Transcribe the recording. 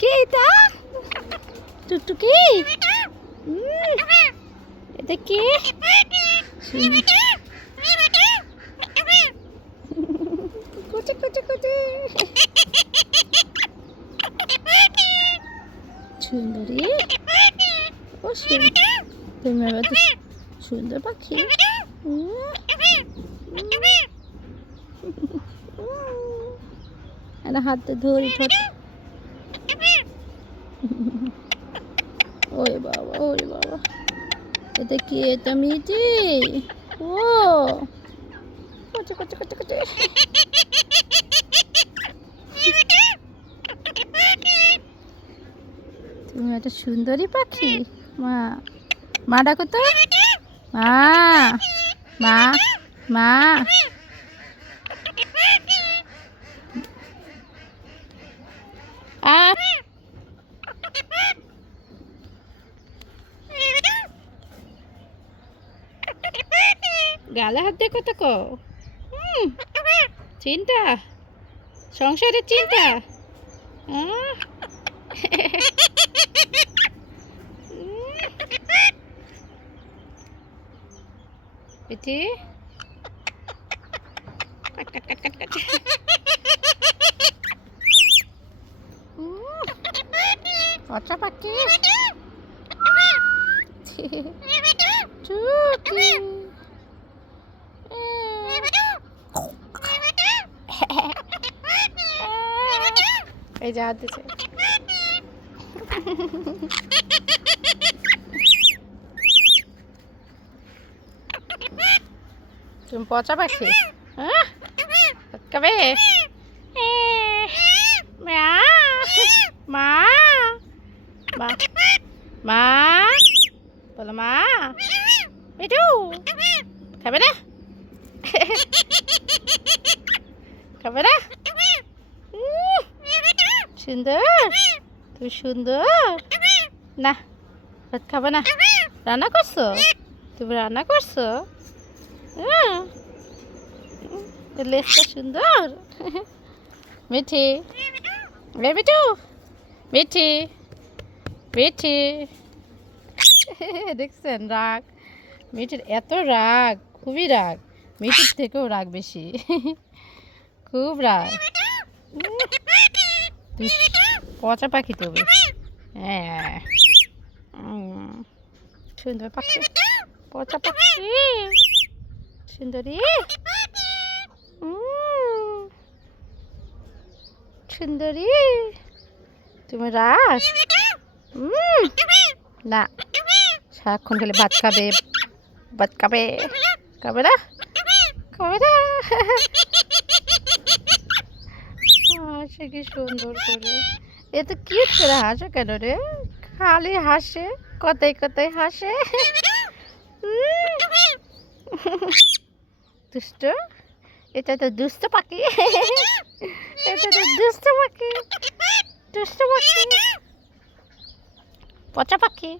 কে এটা? টুকটুকি? উম, এটা কে? ও সুন্দর। সুন্দর পাখি। হাতে ধরি ঠোঁট ওরে বাবা ওরে বাবা। এটা কি এটা মিটি? ও। কচে কচে কচে কচে। তুমি একটা সুন্দরী পাখি? মা মা ডাকো তো। মা মা মা। আ গালে হাত দেখো তো কো হুম, চিন্তা সংসারের চিন্তা। আহ। কাট কাট কাট কাট কাট। উম। পাখি চুকি এই যা দিছে। তুমি পচা পাখি? হ্যাঁ? কবে মা? মা? মা? বলো মা? মিঠু? খাবে না? খাবে না? সুন্দর? তুমি সুন্দর? না ভাত খাবে না। রান্না করছ? তুমি রান্না করছ। উম, সুন্দর? মিঠি মিঠু মিঠি মিঠি। দেখছেন রাগ? মিঠির এত রাগ খুবই রাগ। মিঠির থেকেও রাগ বেশি। খুব রাগ। তুই পচা পাখি তবে হ্যাঁ। সুন্দর পাখি। পচা পাখি। সুন্দরী। সুন্দরী। তুমি রাস। না। সারাক্ষণ খেলে ভাত খাবে ভাত খাবে। খাবে না? খাবে না? হাসে কি সুন্দর করে। এ তো কিউট করে হাসে কেন রে? খালি হাসে কথাই কথাই হাসে। দুষ্ট? এটা তো দুষ্ট পাখি। এটা তো দুষ্ট পাখি। দুষ্ট পাখি। পচা পাখি।